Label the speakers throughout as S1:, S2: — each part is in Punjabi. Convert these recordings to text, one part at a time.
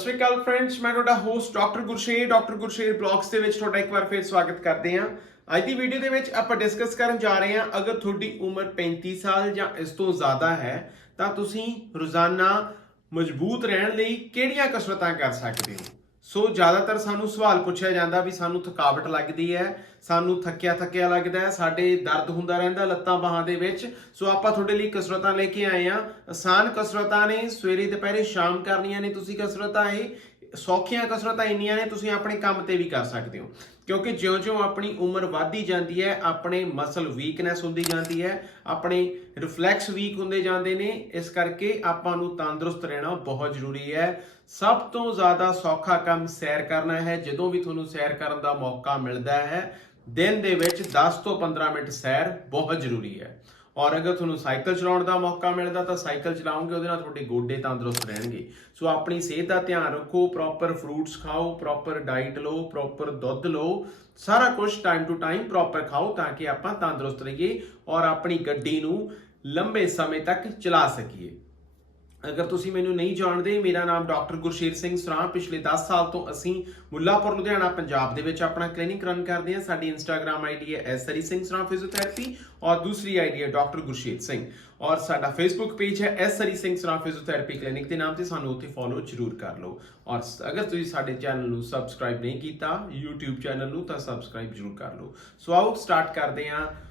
S1: ਸ਼੍ਰੀ ਅਕਾਲ ਫਰੈਂਡਸ ਮੈਂ ਤੁਹਾਡਾ host doctor Gursher doctor Gursher blogs ਦੇ ਵਿੱਚ ਤੁਹਾਡਾ ਇੱਕ ਵਾਰ ਫਿਰ ਸਵਾਗਤ ਕਰਦੇ ਹਾਂ। ਅੱਜ ਦੀ ਵੀਡੀਓ ਦੇ ਵਿੱਚ ਆਪਾਂ ਡਿਸਕਸ ਕਰਨ ਜਾ ਰਹੇ ਹਾਂ, ਅਗਰ ਤੁਹਾਡੀ ਉਮਰ 35 ਸਾਲ ਜਾਂ ਇਸ ਤੋਂ ਜ਼ਿਆਦਾ ਹੈ, ਤਾਂ ਤੁਸੀਂ ਰੋਜ਼ਾਨਾ ਮਜ਼ਬੂਤ ਰਹਿਣ ਲਈ ਕਿਹੜੀਆਂ ਕਸਰਤਾਂ ਕਰ ਸਕਦੇ ਹੋ? ਸੋ ਜ਼ਿਆਦਾਤਰ ਸਾਨੂੰ ਸਵਾਲ ਪੁੱਛਿਆ ਜਾਂਦਾ ਵੀ ਸਾਨੂੰ ਥਕਾਵਟ ਲੱਗਦੀ ਹੈ, ਸਾਨੂੰ ਥੱਕਿਆ ਥੱਕਿਆ ਲੱਗਦਾ ਹੈ, ਸਾਡੇ ਦਰਦ ਹੁੰਦਾ ਰਹਿੰਦਾ ਲੱਤਾਂ ਬਾਹਾਂ ਦੇ ਵਿੱਚ। ਸੋ ਆਪਾਂ ਤੁਹਾਡੇ ਲਈ ਕਸਰਤਾਂ ਲੈ ਕੇ ਆਏ ਆ ਆਸਾਨ ਕਸਰਤਾਂ ਨੇ, ਸਵੇਰੇ ਦੁਪਹਿਰੇ ਸ਼ਾਮ ਕਰਨੀਆਂ ਨੇ, ਤੁਸੀਂ ਕਸਰਤਾਂ ਇਹ, ਸੌਖੀਆਂ ਕਸਰਤਾਂ ਇੰਨੀਆਂ ਨੇ, ਤੁਸੀਂ ਆਪਣੇ ਕੰਮ ਤੇ ਵੀ ਕਰ ਸਕਦੇ ਹੋ। ਕਿਉਂਕਿ ਜਿਉਂ-ਜਿਉਂ ਆਪਣੀ ਉਮਰ ਵੱਧਦੀ ਜਾਂਦੀ ਹੈ, ਆਪਣੇ ਮਸਲ ਵੀਕਨੈਸ ਹੁੰਦੀ ਜਾਂਦੀ ਹੈ, ਆਪਣੇ ਰਿਫਲੈਕਸ ਵੀਕ ਹੁੰਦੇ ਜਾਂਦੇ ਨੇ, ਇਸ ਕਰਕੇ ਆਪਾਂ ਨੂੰ ਤੰਦਰੁਸਤ ਰਹਿਣਾ ਬਹੁਤ ਜ਼ਰੂਰੀ ਹੈ। ਸਭ ਤੋਂ ਜ਼ਿਆਦਾ ਸੌਖਾ ਕੰਮ ਸੈਰ ਕਰਨਾ ਹੈ, ਜਦੋਂ ਵੀ ਤੁਹਾਨੂੰ ਸੈਰ ਕਰਨ ਦਾ ਮੌਕਾ ਮਿਲਦਾ ਹੈ, ਦਿਨ ਦੇ ਵਿੱਚ 10 ਤੋਂ 15 ਮਿੰਟ ਸੈਰ ਬਹੁਤ ਜ਼ਰੂਰੀ ਹੈ। ਔਰ ਅਗਰ ਤੁਹਾਨੂੰ ਸਾਈਕਲ ਚਲਾਉਣ ਦਾ ਮੌਕਾ ਮਿਲਦਾ ਤਾਂ ਸਾਈਕਲ ਚਲਾਉਂਗੇ ਉਹਦੇ ਨਾਲ ਤੁਹਾਡੇ ਗੋਡੇ ਤੰਦਰੁਸਤ ਰਹਿਣਗੇ। ਸੋ ਆਪਣੀ ਸਿਹਤ ਦਾ ਧਿਆਨ ਰੱਖੋ ਪ੍ਰੋਪਰ ਫਰੂਟਸ ਖਾਓ ਪ੍ਰੋਪਰ ਡਾਈਟ ਲਓ ਪ੍ਰੋਪਰ ਦੁੱਧ ਲਓ, ਸਾਰਾ ਕੁਝ ਟਾਈਮ ਟੂ ਟਾਈਮ ਪ੍ਰੋਪਰ ਖਾਓ ਤਾਂ ਕਿ ਆਪਾਂ ਤੰਦਰੁਸਤ ਰਹੀਏ ਔਰ ਆਪਣੀ ਗੱਡੀ ਨੂੰ ਲੰਬੇ ਸਮੇਂ ਤੱਕ ਚਲਾ ਸਕੀਏ। ਅਗਰ ਤੁਸੀਂ ਮੈਨੂੰ ਨਹੀਂ ਜਾਣਦੇ, ਮੇਰਾ ਨਾਮ ਡਾਕਟਰ ਗੁਰਸ਼ੇਰ ਸਿੰਘ ਸਰਾਂ ਪਿਛਲੇ 10 ਸਾਲ ਤੋਂ ਅਸੀਂ ਮੁੱਲਾਪੁਰ, ਲੁਧਿਆਣਾ, ਪੰਜਾਬ ਦੇ ਵਿੱਚ ਆਪਣਾ ਕਲੀਨਿਕ ਰਨ ਕਰਦੇ ਹਾਂ। ਸਾਡੀ ਇੰਸਟਾਗ੍ਰam ਆਈਡੀ ਹੈ ਐਸਰੀ ਸਿੰਘ ਸਰਾਂ ਫਿਜ਼ੀਓਥੈਰੇਪੀ ਔਰ ਦੂਸਰੀ ਆਈਡੀ ਹੈ ਡਾਕਟਰ ਗੁਰਸ਼ੇਰ ਸਿੰਘ। ਔਰ ਸਾਡਾ ਫੇਸਬੁੱਕ ਪੇਜ ਹੈ ਐਸਰੀ ਸਿੰਘ ਸਰਾਂ ਫਿਜ਼ੀਓਥੈਰੇਪੀ ਕਲੀਨਿਕ ਦੇ ਨਾਮ ਤੇ। ਸਾਨੂੰ ਉੱਥੇ ਫੋਲੋ ਜ਼ਰੂਰ ਕਰ ਲਓ। ਔਰ ਅਗਰ ਤੁਸੀਂ ਸਾਡੇ ਚੈਨਲ ਨੂੰ ਸਬਸਕ੍ਰਾਈਬ ਨਹੀਂ ਕੀਤਾ, YouTube ਚੈਨਲ ਨੂੰ ਤਾਂ ਸਬਸਕ੍ਰਾਈਬ ਜ਼ਰੂਰ ਕਰ ਲਓ। ਸੋ ਆਓ ਸਟਾਰਟ ਕਰਦੇ ਹਾਂ।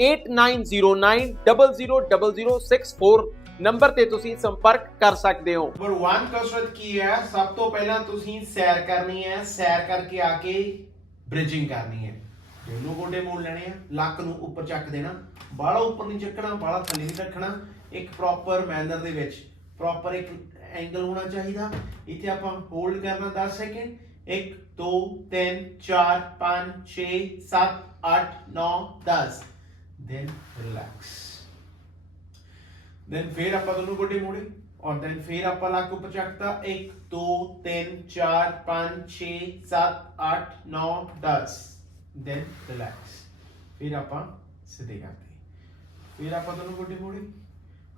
S1: 8909000064 ਨੰਬਰ ਤੇ ਤੁਸੀਂ ਸੰਪਰਕ ਕਰ ਸਕਦੇ ਹੋ। ਨੰਬਰ 1 ਕਸਰਤ ਕੀ ਹੈ? ਸਭ ਤੋਂ ਪਹਿਲਾਂ ਤੁਸੀਂ ਸੈਰ ਕਰਨੀ ਹੈ। ਸੈਰ ਕਰਕੇ ਆ ਕੇ ਬ੍ਰਿਜਿੰਗ ਕਰਨੀ ਹੈ। ਦੋਨੋਂ ਗੋਡੇ ਮੋੜ ਲੈਣੇ ਆ। ਲੱਕ ਨੂੰ ਉੱਪਰ ਚੱਕ ਦੇਣਾ। ਬਾਹਲਾ ਉੱਪਰ ਨਹੀਂ ਚੱਕਣਾ, ਬਾਹਲਾ ਥੱਲੇ ਨਹੀਂ ਰੱਖਣਾ। ਇੱਕ ਪ੍ਰੋਪਰ ਮੈਨਰ ਦੇ ਵਿੱਚ ਪ੍ਰੋਪਰ ਇੱਕ ਐਂਗਲ ਹੋਣਾ ਚਾਹੀਦਾ। ਇੱਥੇ ਆਪਾਂ ਹੋਲਡ ਕਰਨਾ 10 ਸੈਕਿੰਡ 1 2 3 4 5 6 7 8 9 10 then relax. Then ਫਿਰ ਆਪਾਂ ਦੋਨੋਂ ਗੋਡੇ ਮੋੜੇ ਔਰ then ਫਿਰ ਆਪਾਂ ਲੱਕ ਉੱਪਰ ਚੱਕਤਾ। 1 2 3 4 5 6 7 8 9 10 then relax. ਫਿਰ ਆਪਾਂ ਸਿੱਧੇ ਕਰਦੇ। ਫਿਰ ਆਪਾਂ ਦੋਨੋਂ ਗੋਡੇ ਮੋੜੇ।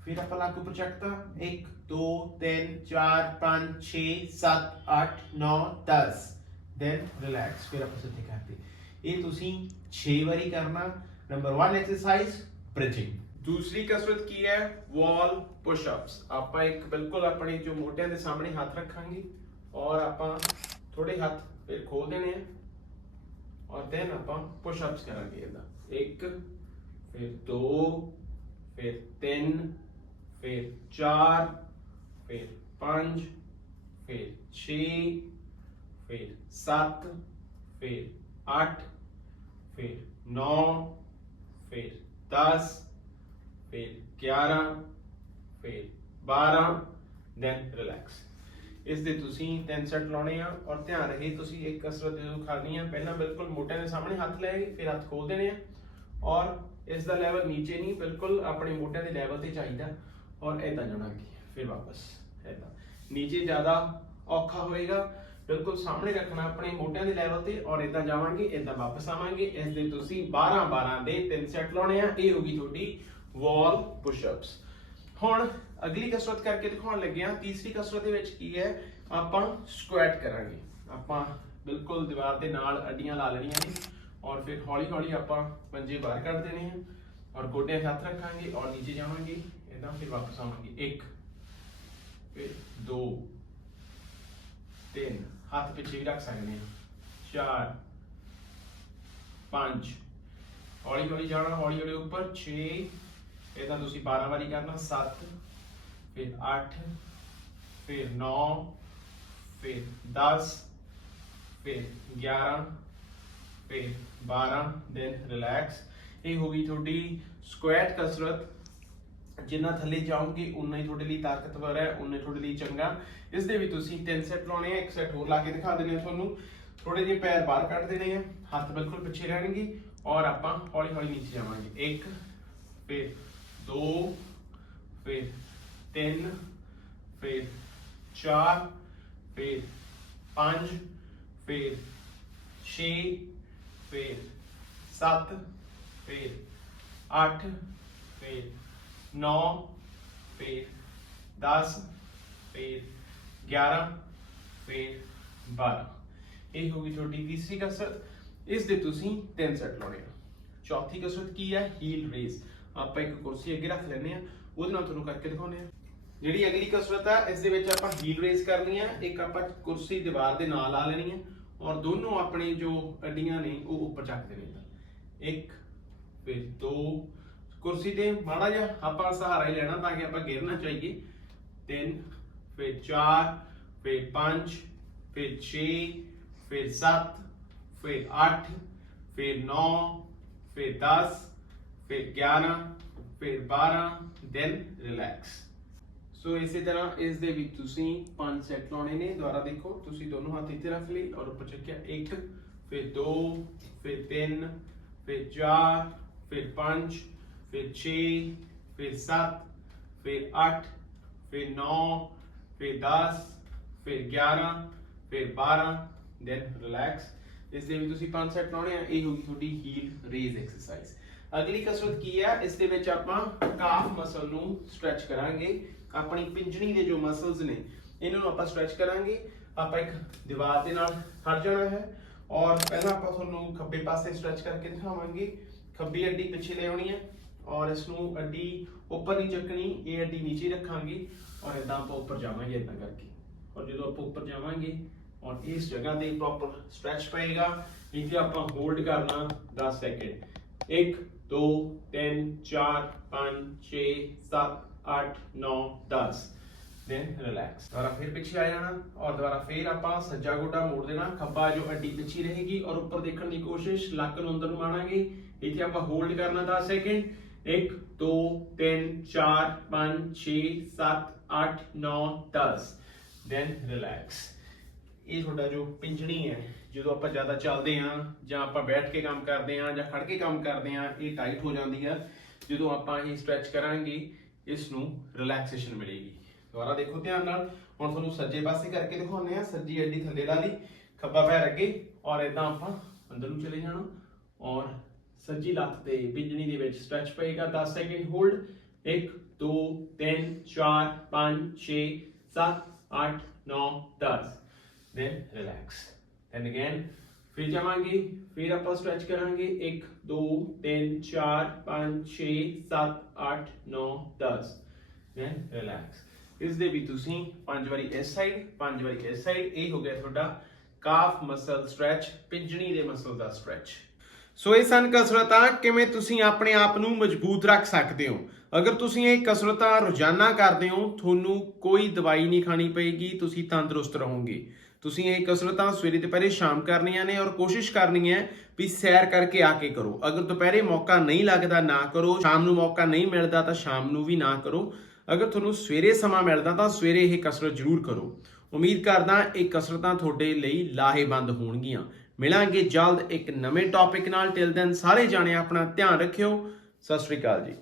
S1: ਫਿਰ ਆਪਾਂ ਲੱਕ ਉੱਪਰ ਚੱਕਤਾ। 1 2 3 4 5 6 7 8 9 10 then relax. ਫਿਰ ਆਪਾਂ ਸਿੱਧੇ ਕਰਦੇ। ਇਹ ਤੁਸੀਂ 6 ਵਾਰੀ ਕਰਨਾ। ਨੰਬਰ 1 ਐਕਸਰਸਾਈਜ਼ ਬ੍ਰਿਜਿੰਗ ਦੂਸਰੀ ਕਸਰਤ ਕੀ ਹੈ? ਵਾਲ ਪੁਸ਼ ਆਪਾਂ ਇੱਕ ਬਿਲਕੁਲ ਆਪਣੇ ਜੋ ਮੋਢਿਆਂ ਦੇ ਸਾਹਮਣੇ ਹੱਥ ਰੱਖਾਂਗੇ ਔਰ ਆਪਾਂ ਥੋੜੇ ਹੱਥ ਫਿਰ ਖੋਲ ਦੇਣੇ ਆ ਔਰ ਦੈਨ ਆਪਾਂ ਪੁਸ਼ ਕਰਾਂਗੇ ਇਹਦਾ। ਇੱਕ, ਫਿਰ ਦੋ, ਫਿਰ ਤਿੰਨ, ਫਿਰ ਚਾਰ, ਫਿਰ ਪੰਜ, ਫਿਰ 6 ਫਿਰ 7 ਫਿਰ 8 ਫਿਰ 9 ਫਿਰ 10 ਫਿਰ 11 ਫਿਰ 12 ਦੈਨ ਰਿਲੈਕਸ ਇਸ ਦੇ ਤੁਸੀਂ ਤਿੰਨ ਸੈਟ ਲਾਉਣੇ ਆ ਔਰ ਧਿਆਨ ਰਹੇ ਤੁਸੀਂ ਇੱਕ ਕਸਰਤ ਜਦੋਂ ਕਰਨੀ ਆ। ਪਹਿਲਾਂ ਬਿਲਕੁਲ ਮੋਢਿਆਂ ਦੇ ਸਾਹਮਣੇ ਹੱਥ ਲੈ ਕੇ ਫਿਰ ਹੱਥ ਖੋਲ ਦੇਣੇ ਆ ਔਰ ਇਸ ਦਾ ਲੈਵਲ ਨੀਚੇ ਨਹੀਂ, ਬਿਲਕੁਲ ਆਪਣੇ ਮੋਢਿਆਂ ਦੇ ਲੈਵਲ ਤੇ ਚਾਹੀਦਾ ਔਰ ਇਦਾਂ ਜਾਣਾ ਅੱਗੇ, ਫਿਰ ਵਾਪਸ। ਇਦਾਂ ਨੀਚੇ ਜ਼ਿਆਦਾ ਔਖਾ ਹੋਏਗਾ। ਬਿਲਕੁਲ ਸਾਹਮਣੇ ਰੱਖਣਾ ਆਪਣੇ ਮੋਢਿਆਂ ਦੇ ਲੈਵਲ ਤੇ ਔਰ ਇਦਾਂ ਜਾਵਾਂਗੇ ਇਦਾਂ ਵਾਪਸ ਆਵਾਂਗੇ। ਇਸ ਦੇ ਤੁਸੀਂ 12 12 ਦੇ ਤਿੰਨ ਸੈਟ ਲਾਉਣੇ ਆ। ਇਹ ਹੋਗੀ ਤੁਹਾਡੀ ਵਾਲ ਪੁਸ਼-ਅਪਸ ਹੁਣ ਅਗਲੀ ਕਸਰਤ ਕਰਕੇ ਦਿਖਾਉਣ ਲੱਗੇ ਆ ਤੀਸਰੀ ਕਸਰਤ ਦੇ ਵਿੱਚ ਕੀ ਹੈ? ਆਪਾਂ ਸਕੁਐਟ ਕਰਾਂਗੇ। ਆਪਾਂ ਬਿਲਕੁਲ ਦੀਵਾਰ ਦੇ ਨਾਲ ਅੱਡੀਆਂ ਲਾ ਲੈਣੀਆਂ ਨੇ ਔਰ ਫਿਰ ਹੌਲੀ ਹੌਲੀ ਆਪਾਂ ਪੰਜੇ ਬਾਹਰ ਕੱਢ ਦੇਣੇ ਆ ਔਰ ਗੋਡਿਆਂ 'ਤੇ ਹੱਥ ਰੱਖਾਂਗੇ ਔਰ ਨੀਚੇ ਜਾਵਾਂਗੇ। ਇਦਾਂ ਫਿਰ ਵਾਪਸ ਆਵਾਂਗੇ। 1 ਫਿਰ 2 ਤਿੰਨ ਹੱਥ ਪਿੱਛੇ ਵੀ ਰੱਖ ਸਕਦੇ ਆ 4 5 ਹੌਲੀ ਹੌਲੀ ਜਾਣਾ, ਹੌਲੀ ਹੌਲੀ ਉੱਪਰ। 6 ਇਹਦਾ ਤੁਸੀਂ 12 ਵਾਰੀ ਕਰਨਾ 7 ਫਿਰ 8 ਫਿਰ 9 ਫਿਰ 10 ਫਿਰ 11 ਫਿਰ 12 ਦੈਨ ਰਿਲੈਕਸ ਇਹ ਹੋ ਗਈ ਤੁਹਾਡੀ ਸਕੁਐਟ ਕਸਰਤ। ਜਿੰਨਾ ਥੱਲੇ ਜਾਓਗੇ ਉਨਾ ਹੀ ਤੁਹਾਡੇ ਲਈ ਤਾਕਤਵਰ ਹੈ ਉਨਾ ਤੁਹਾਡੇ ਲਈ ਚੰਗਾ। ਇਸ ਦੇ ਵੀ ਤੁਸੀਂ ਤਿੰਨ ਸੈੱਟ ਲਾਉਣੇ ਆ, ਇੱਕ ਸੈੱਟ ਹੋਰ ਲਾ ਕੇ ਦਿਖਾ ਦਿੰਦੇ ਆ ਤੁਹਾਨੂੰ। ਥੋੜੇ ਜਿਹੇ ਪੈਰ ਬਾਹਰ ਕੱਢ ਦੇਣੇ ਆ, ਹੱਥ ਬਿਲਕੁਲ ਪਿੱਛੇ ਰਹਿਣਗੇ ਔਰ ਆਪਾਂ ਹੌਲੀ ਹੌਲੀ ਨੀਚੇ ਜਾਵਾਂਗੇ। ਇੱਕ, ਫਿਰ ਦੋ, ਫਿਰ ਤਿੰਨ, ਫਿਰ ਚਾਰ, ਫਿਰ ਪੰਜ, ਫਿਰ 6 ਫਿਰ 7 ਫਿਰ 8 ਫਿਰ 9 ਫਿਰ 10 ਫਿਰ 11 ਫਿਰ 12 ਇਹ ਹੋ ਗਈ ਤੁਹਾਡੀ ਤੀਸਰੀ ਕਸਰਤ। ਇਸ ਦੇ ਤੁਸੀਂ ਤਿੰਨ ਸੈੱਟ ਲਾਉਣੇ ਆ। ਚੌਥੀ ਕਸਰਤ ਕੀ ਹੈ ਹੀਲ ਰੇਸ ਆਪਾਂ ਇੱਕ ਕੁਰਸੀ ਅੱਗੇ ਰੱਖ ਲੈਂਦੇ ਆ। ਉਹਦੇ ਨਾਲ ਤੁਹਾਨੂੰ ਕਰਕੇ ਦਿਖਾਉਂਦੇ ਆ। ਜਿਹੜੀ ਅਗਲੀ ਕਸਰਤ ਆ, ਇਸ ਦੇ ਵਿੱਚ ਆਪਾਂ ਹੀਲ ਰੇਜ਼ ਕਰਨੀ ਆ। ਇੱਕ ਆਪਾਂ ਕੁਰਸੀ ਦੀਵਾਰ ਦੇ ਨਾਲ ਲਾ ਲੈਣੀ ਆ। ਔਰ ਦੋਨੋਂ ਆਪਣੇ ਜੋ ਅੱਡੀਆਂ ਨੇ, ਉਹ ਉੱਪਰ ਚੱਕ ਦੇਣੀਆਂ। ਇੱਕ, ਫਿਰ ਦੋ ਕੁਰਸੀ ਤੇ ਮਾੜਾ ਜਿਹਾ ਆਪਾਂ ਸਹਾਰਾ ਹੀ ਲੈਣਾ ਤਾਂ ਕਿ ਆਪਾਂ ਗਿਰ ਨਾ ਚਾਹੀਏ ਤਿੰਨ, ਫਿਰ ਚਾਰ, ਫਿਰ ਪੰਜ, ਫਿਰ 6 ਫਿਰ 7 ਫਿਰ 8 ਫਿਰ 9 ਫਿਰ 10 ਫਿਰ 11 ਫਿਰ 12 ਦੈਨ ਰਿਲੈਕਸ ਸੋ ਇਸੇ ਤਰ੍ਹਾਂ ਇਸ ਦੇ ਵਿੱਚ ਤੁਸੀਂ ਪੰਜ ਸੈੱਟ ਲਾਉਣੇ ਨੇ, ਦੁਬਾਰਾ ਦੇਖੋ, ਤੁਸੀਂ ਦੋਨੋਂ ਹੱਥ ਇੱਥੇ ਰੱਖ ਲਈ ਔਰ ਉੱਪਰ ਚੱਕਿਆ 1 ਫਿਰ 2 ਫਿਰ 3 ਫਿਰ 4 ਫਿਰ 5 ਫਿਰ 6 ਫਿਰ 7 ਫਿਰ 8 ਫਿਰ 9 ਫਿਰ 10 ਫਿਰ 11 ਫਿਰ 12 ਦੈਨ ਰਿਲੈਕਸ ਇਸ ਦੇ ਵਿੱਚ ਤੁਸੀਂ ਪੰਜ ਸੈੱਟ ਲਾਉਣੇ ਆ, ਇਹ ਹੋਗੀ ਤੁਹਾਡੀ ਹੀਲ ਰੇਜ਼ ਐਕਸਰਸਾਈਜ਼ ਅਗਲੀ ਕਸਰਤ ਕੀ ਹੈ ਇਸ ਦੇ ਵਿੱਚ ਆਪਾਂ ਕਾਫ ਮਸਲ ਨੂੰ ਸਟ੍ਰੈਚ ਕਰਾਂਗੇ। ਆਪਣੀ ਪਿੰਜਣੀ ਦੇ ਜੋ ਮਸਲਸ ਨੇ, ਇਹਨਾਂ ਨੂੰ ਆਪਾਂ ਸਟ੍ਰੈਚ ਕਰਾਂਗੇ। ਆਪਾਂ ਇੱਕ ਦੀਵਾਰ ਦੇ ਨਾਲ ਖੜ ਜਾਣਾ ਹੈ। ਔਰ ਪਹਿਲਾਂ ਆਪਾਂ ਤੁਹਾਨੂੰ ਖੱਬੇ ਪਾਸੇ ਸਟ੍ਰੈਚ ਕਰਕੇ ਦਿਖਾਵਾਂਗੇ। ਖੱਬੀ ਅੱਡੀ ਪਿੱਛੇ ਲੈ ਆਉਣੀ ਹੈ ਔਰ ਇਸ ਨੂੰ ਅੱਡੀ ਉੱਪਰ ਨਹੀਂ ਚੱਕਣੀ, ਇਹ ਅੱਡੀ ਨੀਚੇ ਰੱਖਾਂਗੇ ਔਰ ਇਦਾਂ ਆਪਾਂ ਉੱਪਰ ਜਾਵਾਂਗੇ ਇਦਾਂ ਕਰਕੇ। ਔਰ ਜਦੋਂ ਆਪਾਂ ਉੱਪਰ ਜਾਵਾਂਗੇ ਔਰ ਇਸ ਜਗ੍ਹਾ ਤੇ ਪ੍ਰੋਪਰ ਸਟ੍ਰੈਚ ਪਏਗਾ, ਇੱਥੇ ਆਪਾਂ ਹੋਲਡ ਕਰਨਾ 10 ਸੈਕਿੰਡ 1 2 3 4 5 6 7 8 9 10 ਦੈਨ ਰਿਲੈਕਸ ਦੁਬਾਰਾ ਫਿਰ ਪਿੱਛੇ ਆ ਜਾਣਾ ਔਰ ਦੁਬਾਰਾ ਫਿਰ ਆਪਾਂ ਸੱਜਾ ਗੋਡਾ ਮੋੜ ਦੇਣਾ। ਖੱਬਾ ਜੋ ਅੱਡੀ ਪਿੱਛੇ ਰਹੇਗੀ ਔਰ ਉੱਪਰ ਦੇਖਣ ਦੀ ਕੋਸ਼ਿਸ਼, ਲੱਕ ਨੂੰ ਅੰਦਰ ਨੂੰ ਮਾਣਾਂਗੇ ਇੱਥੇ ਆਪਾਂ ਹੋਲਡ ਕਰਨਾ 10 ਸੈਕਿੰਡ 1 2 3 4 5 6 7 8 9 10 ਦੈਨ ਰਿਲੈਕਸ ਇਹ ਤੁਹਾਡਾ ਜੋ ਪਿੰਜਣੀ ਹੈ, ਜਦੋਂ ਆਪਾਂ ਜ਼ਿਆਦਾ ਚੱਲਦੇ ਹਾਂ ਜਾਂ ਆਪਾਂ ਬੈਠ ਕੇ ਕੰਮ ਕਰਦੇ ਹਾਂ ਜਾਂ ਖੜ ਕੇ ਕੰਮ ਕਰਦੇ ਹਾਂ, ਇਹ ਟਾਈਟ ਹੋ ਜਾਂਦੀ ਆ ਜਦੋਂ ਆਪਾਂ ਇਹ ਸਟ੍ਰੈਚ ਕਰਾਂਗੇ ਇਸ ਨੂੰ ਰਿਲੈਕਸੇਸ਼ਨ ਮਿਲੇਗੀ। ਦੁਬਾਰਾ ਦੇਖੋ ਧਿਆਨ ਨਾਲ। ਹੁਣ ਤੁਹਾਨੂੰ ਸੱਜੇ ਪਾਸੇ ਕਰਕੇ ਦਿਖਾਉਂਦੇ ਆ ਸੱਜੀ ਅੱਡੀ ਥੱਲੇ ਲਾ ਲਈ, ਖੱਬਾ ਪੈਰ ਅੱਗੇ, ਔਰ ਇਦਾਂ ਆਪਾਂ ਅੰਦਰ ਨੂੰ ਚਲੇ ਜਾਣਾ, ਔਰ ਸੱਜੀ ਲੱਤ ਤੇ ਪਿੰਜਣੀ ਦੇ ਵਿੱਚ ਸਟ੍ਰੈਚ ਪਏਗਾ। 10 second hold 1 2 3 4 5 6 7 8 9 10 then relax. Then again, ਫਿਰ ਜਾਵਾਂਗੇ। ਫਿਰ ਆਪਾਂ ਸਟ੍ਰੈਚ ਕਰਾਂਗੇ। 1 2 3 4 5 6 7 8 9 10 then relax. ਇਸ ਦੇ ਵੀ ਤੁਸੀਂ ਪੰਜ ਵਾਰੀ ਇਸ ਸਾਈਡ ਪੰਜ ਵਾਰੀ ਇਸ ਸਾਈਡ ਇਹ ਹੋ ਗਿਆ ਤੁਹਾਡਾ ਕਾਫ ਮਸਲ ਸਟ੍ਰੈਚ ਪਿੰਜਣੀ ਦੇ ਮਸਲ ਦਾ ਸਟ੍ਰੈਚ ਸੋ ਇਹ ਸਨ ਕਸਰਤਾਂ, ਕਿਵੇਂ ਤੁਸੀਂ ਆਪਣੇ ਆਪ ਨੂੰ ਮਜ਼ਬੂਤ ਰੱਖ ਸਕਦੇ ਹੋ? ਅਗਰ ਤੁਸੀਂ ਇਹ ਕਸਰਤਾਂ ਰੋਜ਼ਾਨਾ ਕਰਦੇ ਹੋ, ਤੁਹਾਨੂੰ ਕੋਈ ਦਵਾਈ ਨਹੀਂ ਖਾਣੀ ਪਏਗੀ, ਤੁਸੀਂ ਤੰਦਰੁਸਤ ਰਹੋਗੇ। ਤੁਸੀਂ ਇਹ ਕਸਰਤਾਂ ਸਵੇਰੇ ਦੁਪਹਿਰੇ ਸ਼ਾਮ ਕਰਨੀਆਂ ਨੇ ਔਰ ਕੋਸ਼ਿਸ਼ ਕਰਨੀ ਹੈ ਵੀ ਸੈਰ ਕਰਕੇ ਆ ਕੇ ਕਰੋ। ਅਗਰ ਦੁਪਹਿਰੇ ਮੌਕਾ ਨਹੀਂ ਲੱਗਦਾ, ਨਾ ਕਰੋ। ਸ਼ਾਮ ਨੂੰ ਮੌਕਾ ਨਹੀਂ ਮਿਲਦਾ, ਤਾਂ ਸ਼ਾਮ ਨੂੰ ਵੀ ਨਾ ਕਰੋ। ਅਗਰ ਤੁਹਾਨੂੰ ਸਵੇਰੇ ਸਮਾਂ ਮਿਲਦਾ, ਤਾਂ ਸਵੇਰੇ ਇਹ ਕਸਰਤ ਜ਼ਰੂਰ ਕਰੋ। ਉਮੀਦ ਕਰਦਾ ਇਹ ਕਸਰਤਾਂ ਤੁਹਾਡੇ ਲਈ ਲਾਹੇਵੰਦ ਹੋਣਗੀਆਂ। ਮਿਲਾਂਗੇ ਜਲਦ ਇੱਕ ਨਵੇਂ ਟੌਪਿਕ ਨਾਲ। ਟਿਲ ਦੈਨ ਸਾਰੇ ਜਾਣੇ ਆਪਣਾ ਧਿਆਨ ਰੱਖਿਓ। ਸਤਿ ਸ਼੍ਰੀ ਅਕਾਲ ਜੀ।